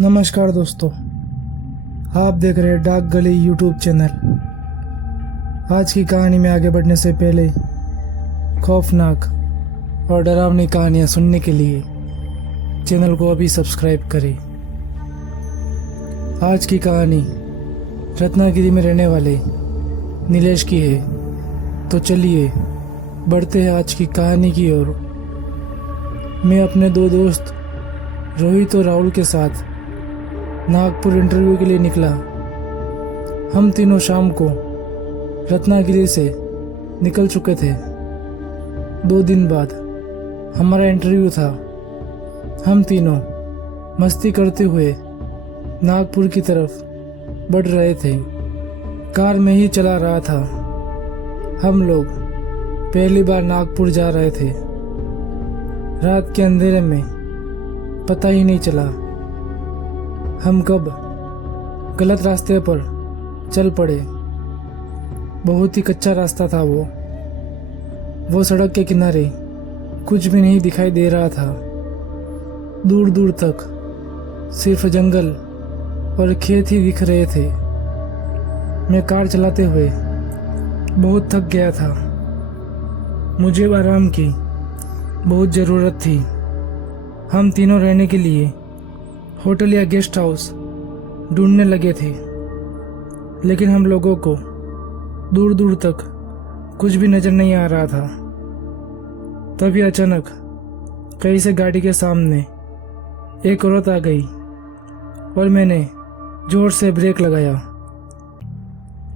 नमस्कार दोस्तों, आप देख रहे हैं डाक गली यूट्यूब चैनल। आज की कहानी में आगे बढ़ने से पहले खौफनाक और डरावनी कहानियां सुनने के लिए चैनल को अभी सब्सक्राइब करें। आज की कहानी रत्नागिरी में रहने वाले नीलेश की है। तो चलिए बढ़ते हैं आज की कहानी की ओर। मैं अपने दो दोस्त रोहित और राहुल के साथ नागपुर इंटरव्यू के लिए निकला। हम तीनों शाम को रत्नागिरी से निकल चुके थे। 2 दिन बाद हमारा इंटरव्यू था। हम तीनों मस्ती करते हुए नागपुर की तरफ बढ़ रहे थे। कार में ही चला रहा था। हम लोग पहली बार नागपुर जा रहे थे। रात के अंधेरे में पता ही नहीं चला हम कब गलत रास्ते पर चल पड़े। बहुत ही कच्चा रास्ता था वो सड़क के किनारे कुछ भी नहीं दिखाई दे रहा था। दूर दूर तक सिर्फ जंगल और खेत ही दिख रहे थे। मैं कार चलाते हुए बहुत थक गया था। मुझे आराम की बहुत ज़रूरत थी। हम तीनों रहने के लिए होटल या गेस्ट हाउस ढूंढने लगे थे, लेकिन हम लोगों को दूर दूर तक कुछ भी नज़र नहीं आ रहा था। तभी अचानक कहीं से गाड़ी के सामने एक औरत आ गई और मैंने जोर से ब्रेक लगाया।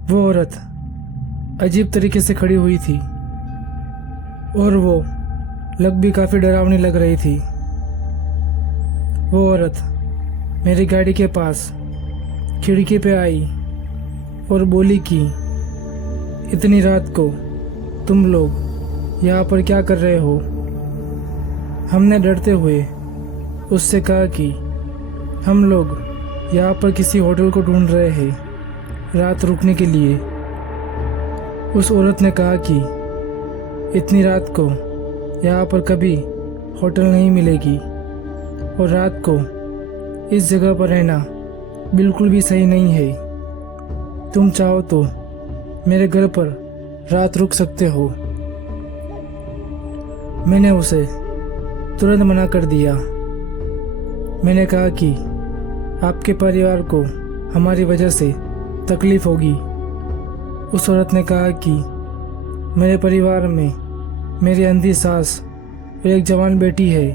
वो औरत अजीब तरीके से खड़ी हुई थी और वो लग भी काफ़ी डरावनी लग रही थी। वो औरत मेरी गाड़ी के पास खिड़की पे आई और बोली कि इतनी रात को तुम लोग यहाँ पर क्या कर रहे हो। हमने डरते हुए उससे कहा कि हम लोग यहाँ पर किसी होटल को ढूंढ रहे हैं रात रुकने के लिए। उस औरत ने कहा कि इतनी रात को यहाँ पर कभी होटल नहीं मिलेगी और रात को इस जगह पर रहना बिल्कुल भी सही नहीं है। तुम चाहो तो मेरे घर पर रात रुक सकते हो। मैंने उसे तुरंत मना कर दिया। मैंने कहा कि आपके परिवार को हमारी वजह से तकलीफ होगी। उस औरत ने कहा कि मेरे परिवार में मेरी अंधी सास और एक जवान बेटी है,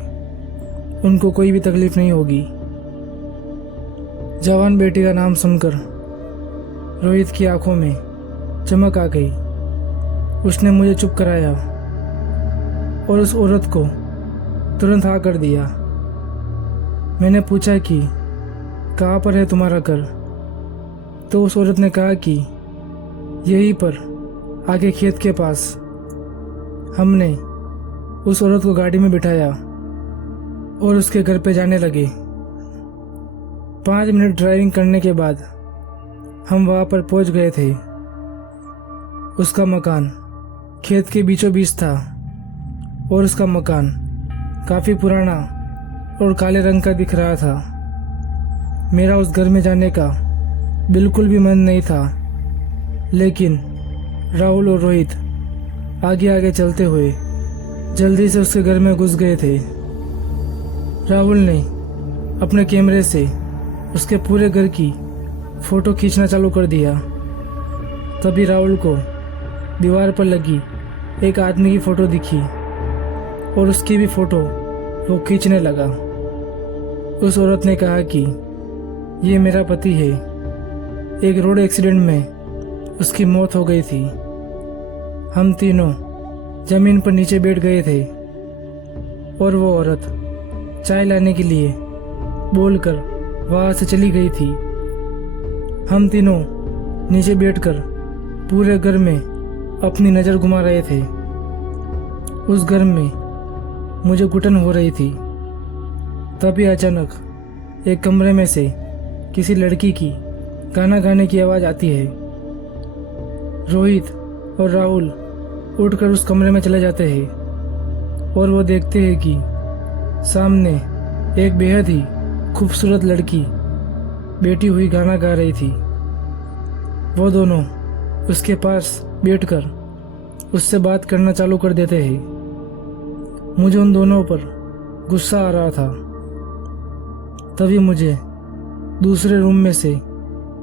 उनको कोई भी तकलीफ नहीं होगी। जवान बेटी का नाम सुनकर रोहित की आंखों में चमक आ गई। उसने मुझे चुप कराया और उस औरत को तुरंत हाँ कर दिया। मैंने पूछा कि कहाँ पर है तुम्हारा घर। तो उस औरत ने कहा कि यहीं पर आगे खेत के पास। हमने उस औरत को गाड़ी में बिठाया और उसके घर पे जाने लगे। 5 मिनट ड्राइविंग करने के बाद हम वहाँ पर पहुँच गए थे। उसका मकान खेत के बीचों बीच था और उसका मकान काफ़ी पुराना और काले रंग का दिख रहा था। मेरा उस घर में जाने का बिल्कुल भी मन नहीं था, लेकिन राहुल और रोहित आगे आगे चलते हुए जल्दी से उसके घर में घुस गए थे। राहुल ने अपने कैमरे से उसके पूरे घर की फ़ोटो खींचना चालू कर दिया। तभी राहुल को दीवार पर लगी एक आदमी की फ़ोटो दिखी और उसकी भी फ़ोटो वो खींचने लगा। उस औरत ने कहा कि ये मेरा पति है, एक रोड एक्सीडेंट में उसकी मौत हो गई थी। हम तीनों ज़मीन पर नीचे बैठ गए थे और वो औरत चाय लाने के लिए बोलकर वहाँ से चली गई थी। हम तीनों नीचे बैठकर पूरे घर में अपनी नज़र घुमा रहे थे। उस घर में मुझे घुटन हो रही थी। तभी अचानक एक कमरे में से किसी लड़की की गाना गाने की आवाज़ आती है। रोहित और राहुल उठकर उस कमरे में चले जाते हैं और वो देखते हैं कि सामने एक बेहद ही खूबसूरत लड़की बैठी हुई गाना गा रही थी। वो दोनों उसके पास बैठकर उससे बात करना चालू कर देते हैं। मुझे उन दोनों पर गुस्सा आ रहा था। तभी मुझे दूसरे रूम में से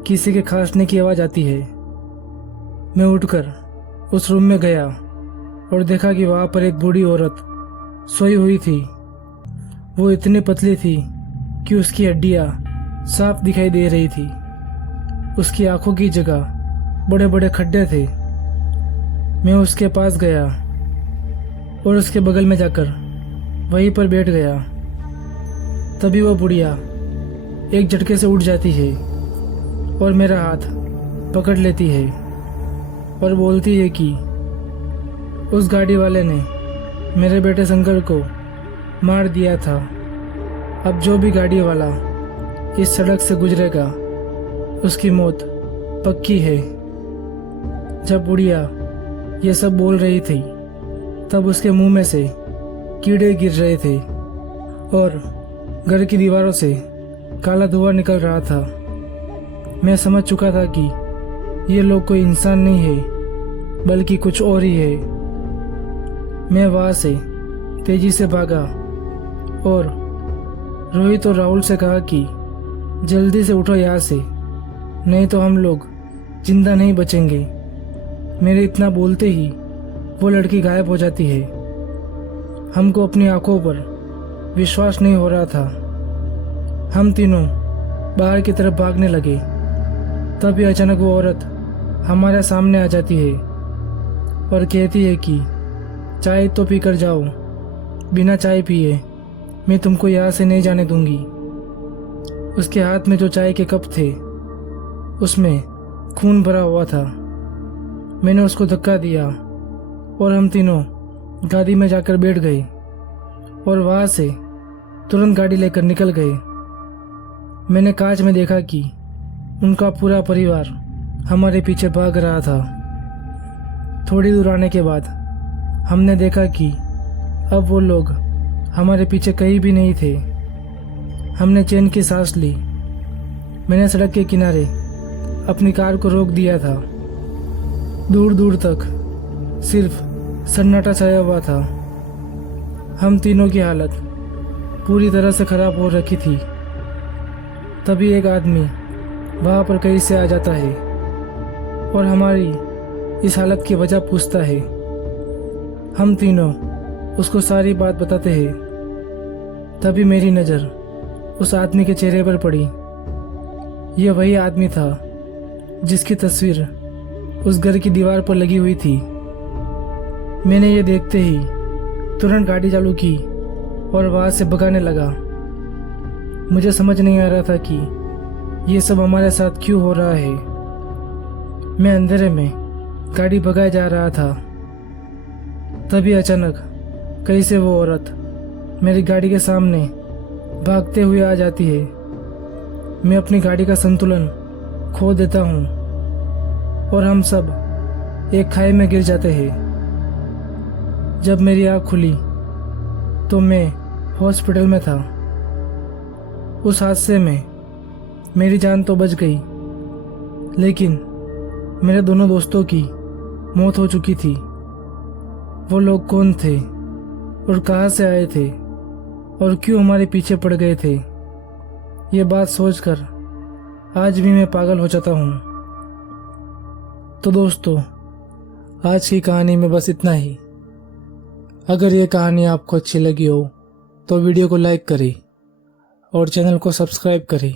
किसी के खांसने की आवाज़ आती है। मैं उठकर उस रूम में गया और देखा कि वहाँ पर एक बूढ़ी औरत सोई हुई थी। वो इतनी पतली थी कि उसकी हड्डियाँ साफ दिखाई दे रही थी। उसकी आंखों की जगह बड़े बड़े खड्डे थे। मैं उसके पास गया और उसके बगल में जाकर वहीं पर बैठ गया। तभी वो बुढ़िया एक झटके से उठ जाती है और मेरा हाथ पकड़ लेती है और बोलती है कि उस गाड़ी वाले ने मेरे बेटे शंकर को मार दिया था। अब जो भी गाड़ी वाला इस सड़क से गुजरेगा उसकी मौत पक्की है। जब बुढ़िया ये सब बोल रही थी तब उसके मुंह में से कीड़े गिर रहे थे और घर की दीवारों से काला धुआं निकल रहा था। मैं समझ चुका था कि ये लोग कोई इंसान नहीं है बल्कि कुछ और ही है। मैं वहाँ से तेजी से भागा और रोहित और राहुल से कहा कि जल्दी से उठो यहाँ से, नहीं तो हम लोग जिंदा नहीं बचेंगे। मेरे इतना बोलते ही वो लड़की गायब हो जाती है। हमको अपनी आंखों पर विश्वास नहीं हो रहा था। हम तीनों बाहर की तरफ भागने लगे। तभी अचानक वो औरत हमारे सामने आ जाती है और कहती है कि चाय तो पीकर जाओ, बिना चाय पिए मैं तुमको यहाँ से नहीं जाने दूंगी। उसके हाथ में जो चाय के कप थे उसमें खून भरा हुआ था। मैंने उसको धक्का दिया और हम तीनों गाड़ी में जाकर बैठ गए और वहाँ से तुरंत गाड़ी लेकर निकल गए। मैंने कांच में देखा कि उनका पूरा परिवार हमारे पीछे भाग रहा था। थोड़ी दूर आने के बाद हमने देखा कि अब वो लोग हमारे पीछे कहीं भी नहीं थे। हमने चैन की सांस ली। मैंने सड़क के किनारे अपनी कार को रोक दिया था। दूर दूर तक सिर्फ सन्नाटा छाया हुआ था। हम तीनों की हालत पूरी तरह से खराब हो रखी थी। तभी एक आदमी वहाँ पर कहीं से आ जाता है और हमारी इस हालत की वजह पूछता है। हम तीनों उसको सारी बात बताते हैं। तभी मेरी नज़र उस आदमी के चेहरे पर पड़ी। यह वही आदमी था जिसकी तस्वीर उस घर की दीवार पर लगी हुई थी। मैंने ये देखते ही तुरंत गाड़ी चालू की और वहाँ से भगाने लगा। मुझे समझ नहीं आ रहा था कि ये सब हमारे साथ क्यों हो रहा है। मैं अंधेरे में गाड़ी भगाए जा रहा था। तभी अचानक कहीं से वो औरत मेरी गाड़ी के सामने भागते हुए आ जाती है। मैं अपनी गाड़ी का संतुलन खो देता हूँ और हम सब एक खाई में गिर जाते हैं। जब मेरी आँख खुली तो मैं हॉस्पिटल में था। उस हादसे में मेरी जान तो बच गई, लेकिन मेरे दोनों दोस्तों की मौत हो चुकी थी। वो लोग कौन थे और कहाँ से आए थे और क्यों हमारे पीछे पड़ गए थे, ये बात सोचकर आज भी मैं पागल हो जाता हूँ। तो दोस्तों, आज की कहानी में बस इतना ही। अगर ये कहानी आपको अच्छी लगी हो तो वीडियो को लाइक करें और चैनल को सब्सक्राइब करें।